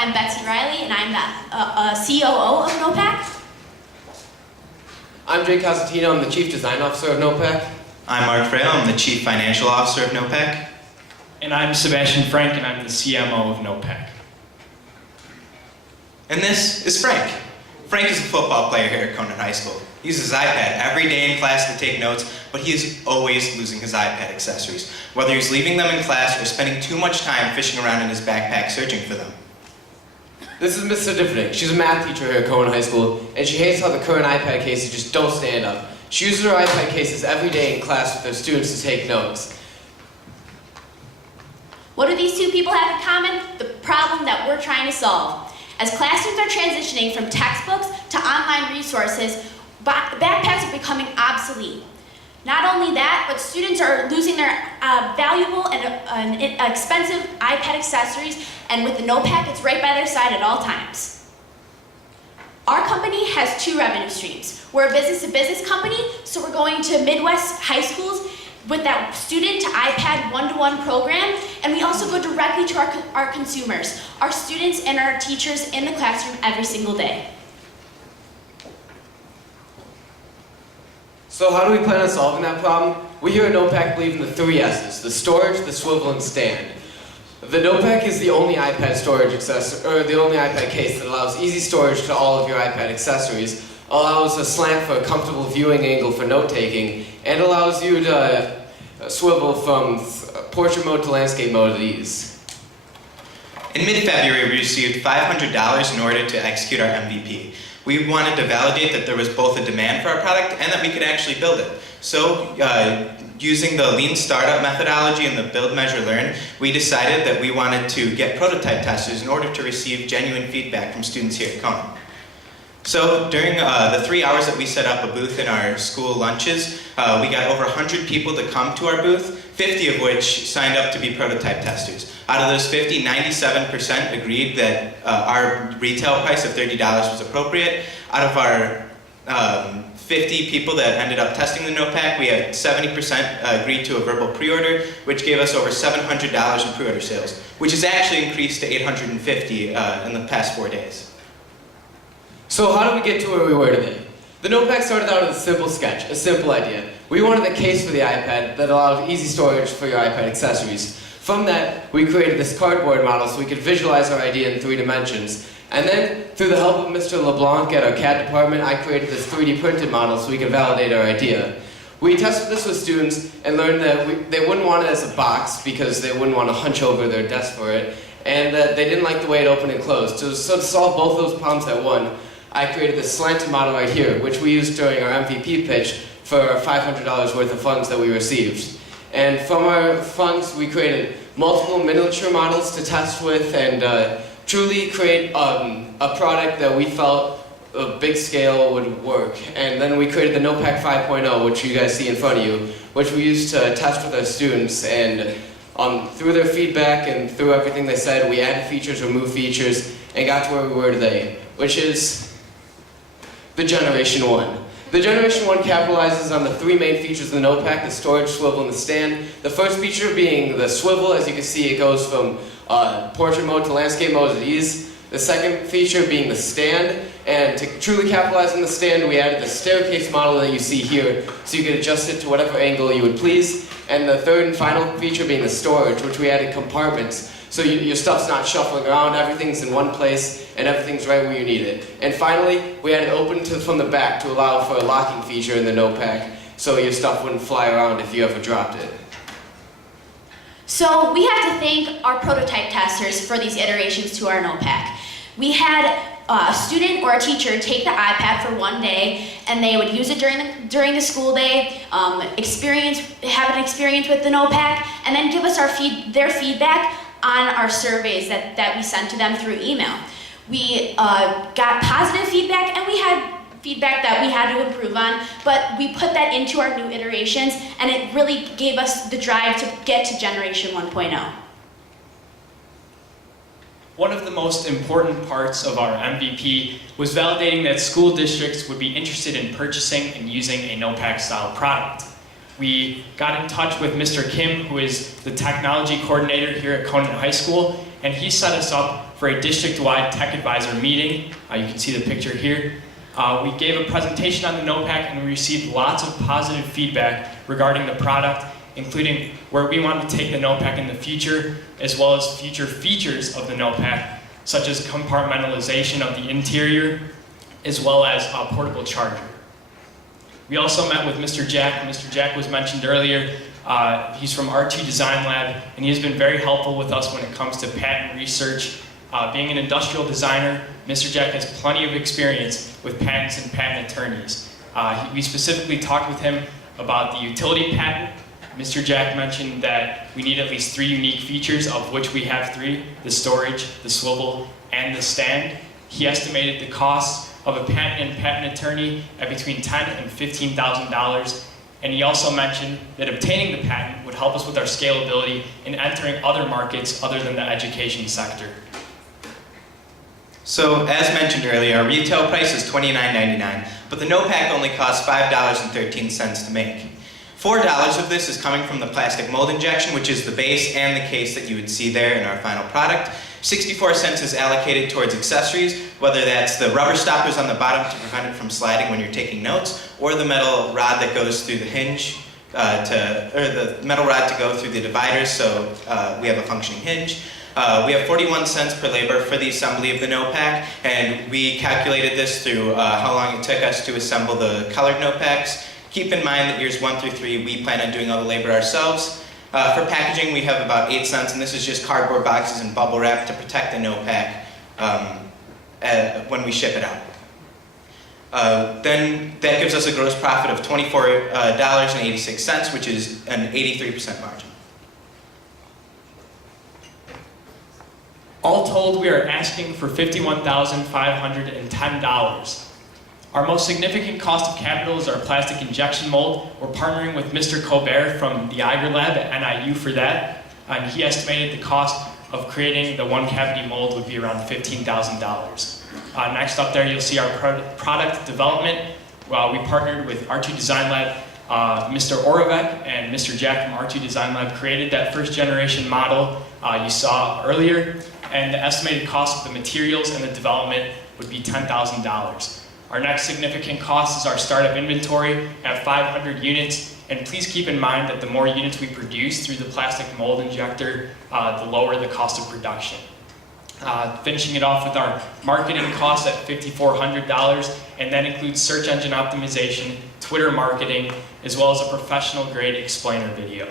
I'm Betsy Riley, and I'm the COO of NoPack. I'm Jay Cosentino, I'm the Chief Design Officer of NoPack. I'm Mark Frail, I'm the Chief Financial Officer of NoPack. And I'm Sebastian Frank, and I'm the CMO of NoPack. And this is Frank. Frank is a football player here at Conant High School. He uses his iPad every day in class to take notes, but he is always losing his iPad accessories, whether he's leaving them in class or spending too much time fishing around in his backpack searching for them. This is Miss Different. She's a math teacher here at Conant High School, and she hates how the current iPad cases just don't stand up. She uses her iPad cases every day in class with her students to take notes. What do these two people have in common? The problem that we're trying to solve. As classrooms are transitioning from textbooks to online resources, backpacks are becoming obsolete. Not only that, but students are losing their valuable and expensive iPad accessories, and with the NoPack, it's right by their side at all times. Our company has two revenue streams. We're a business-to-business company, so we're going to Midwest high schools with that student to iPad one-to-one program, and we also go directly to our consumers, our students and our teachers in the classroom every single day. So how do we plan on solving that problem? We here at NoPack believe in the 3 S's, the storage, the swivel, and stand. The NoPack is the only iPad storage the only iPad case that allows easy storage to all of your iPad accessories, allows a slant for a comfortable viewing angle for note-taking, and allows you to swivel from portrait mode to landscape mode at ease. In mid-February, we received $500 in order to execute our MVP. We wanted to validate that there was both a demand for our product and that we could actually build it. So, using the lean startup methodology and the build, measure, learn, we decided that we wanted to get prototype testers in order to receive genuine feedback from students here at Conant. So during the 3 hours that we set up a booth in our school lunches, we got over 100 people to come to our booth, 50 of which signed up to be prototype testers. Out of those 50, 97% agreed that our retail price of $30 was appropriate. Out of our 50 people that ended up testing the NoPack, we had 70% agreed to a verbal pre-order, which gave us over $700 in pre-order sales, which has actually increased to $850 in the past 4 days. So how did we get to where we were today? The NoPack started out as a simple sketch, a simple idea. We wanted a case for the iPad that allowed easy storage for your iPad accessories. From that, we created this cardboard model so we could visualize our idea in 3 dimensions. And then, through the help of Mr. LeBlanc at our CAD department, I created this 3D printed model so we could validate our idea. We tested this with students and learned that they wouldn't want it as a box because they wouldn't want to hunch over their desk for it, and that they didn't like the way it opened and closed. So to solve both those problems at once, I created this slanted model right here, which we used during our MVP pitch for $500 worth of funds that we received. And from our funds, we created multiple miniature models to test with and truly create a product that we felt a big scale would work. And then we created the NoPack 5.0, which you guys see in front of you, which we used to test with our students. And through their feedback and through everything they said, we added features, removed features, and got to where we were today, which is the Generation 1. The Generation 1 capitalizes on the 3 main features of the NoPack, the storage, swivel, and the stand. The first feature being the swivel. As you can see, it goes from portrait mode to landscape mode at ease. The second feature being the stand, and to truly capitalize on the stand, we added the staircase model that you see here, so you could adjust it to whatever angle you would please. And the third and final feature being the storage, which we added compartments, so your stuff's not shuffling around, everything's in one place, and everything's right where you need it. And finally, we added open from the back to allow for a locking feature in the NoPack, so your stuff wouldn't fly around if you ever dropped it. So we have to thank our prototype testers for these iterations to our NoPack. We had a student or a teacher take the iPad for 1 day, and they would use it during the school day, have an experience with the NoPack, and then give us their feedback on our surveys that we sent to them through email. We got positive feedback, and we had feedback that we had to improve on, but we put that into our new iterations, and it really gave us the drive to get to Generation 1.0. One of the most important parts of our MVP was validating that school districts would be interested in purchasing and using a NoPack style product. We got in touch with Mr. Kim, who is the technology coordinator here at Conant High School, and he set us up for a district-wide tech advisor meeting. You can see the picture here. We gave a presentation on the NoPack, and we received lots of positive feedback regarding the product, including where we want to take the NoPack in the future, as well as future features of the NoPack, such as compartmentalization of the interior, as well as a portable charger. We also met with Mr. Jack. Mr. Jack was mentioned earlier. He's from R2 Design Lab, and he has been very helpful with us when it comes to patent research. Being an industrial designer, Mr. Jack has plenty of experience with patents and patent attorneys. We specifically talked with him about the utility patent. Mr. Jack mentioned that we need at least 3 unique features, of which we have 3, the storage, the swivel, and the stand. He estimated the cost of a patent and patent attorney at between $10,000 and $15,000. And he also mentioned that obtaining the patent would help us with our scalability in entering other markets other than the education sector. So, as mentioned earlier, our retail price is $29.99, but the NoPack only costs $5.13 to make. $4 of this is coming from the plastic mold injection, which is the base and the case that you would see there in our final product. 64 cents is allocated towards accessories, whether that's the rubber stoppers on the bottom to prevent it from sliding when you're taking notes, or the metal rod that goes through the hinge, or the metal rod to go through the dividers, so we have a functioning hinge. We have 41 cents per labor for the assembly of the NoPack, and we calculated this through how long it took us to assemble the colored NoPacks. Keep in mind that years 1 through 3, we plan on doing all the labor ourselves. For packaging, we have about 8 cents, and this is just cardboard boxes and bubble wrap to protect the NoPack when we ship it out. Then that gives us a gross profit of $24.86, which is an 83% margin. All told, we are asking for $51,510. Our most significant cost of capital is our plastic injection mold. We're partnering with Mr. Colbert from the Iger Lab at NIU for that, and he estimated the cost of creating the 1-cavity mold would be around $15,000. Next up there, you'll see our product development. We partnered with R2 Design Lab. Mr. Orovec and Mr. Jack from R2 Design Lab created that first generation model you saw earlier, and the estimated cost of the materials and the development would be $10,000. Our next significant cost is our startup inventory at 500 units, and please keep in mind that the more units we produce through the plastic mold injector, the lower the cost of production. Finishing it off with our marketing costs at $5,400, and that includes search engine optimization, Twitter marketing, as well as a professional grade explainer video.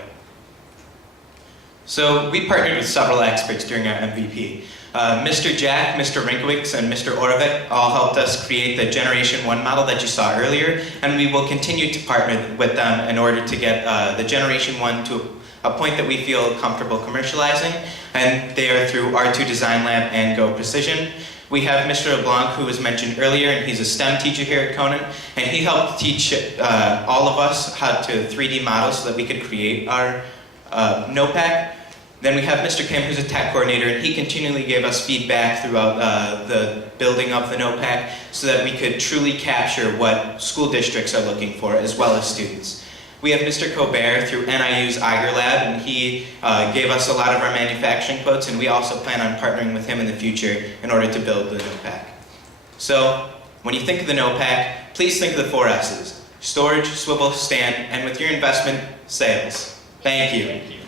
So we partnered with several experts during our MVP. Mr. Jack, Mr. Rinkowicz, and Mr. Orovec all helped us create the Generation 1 model that you saw earlier, and we will continue to partner with them in order to get the Generation 1 to a point that we feel comfortable commercializing, and they are through R2 Design Lab and Go Precision. We have Mr. LeBlanc, who was mentioned earlier, and he's a STEM teacher here at Conan, and he helped teach all of us how to 3D model so that we could create our NoPack. Then we have Mr. Kim, who's a tech coordinator, and he continually gave us feedback throughout the building of the NoPack so that we could truly capture what school districts are looking for, as well as students. We have Mr. Colbert through NIU's Iger Lab, and he gave us a lot of our manufacturing quotes, and we also plan on partnering with him in the future in order to build the NoPack. So, when you think of the NoPack, please think of the 4 S's: storage, swivel, stand, and with your investment, sales. Thank you. Thank you.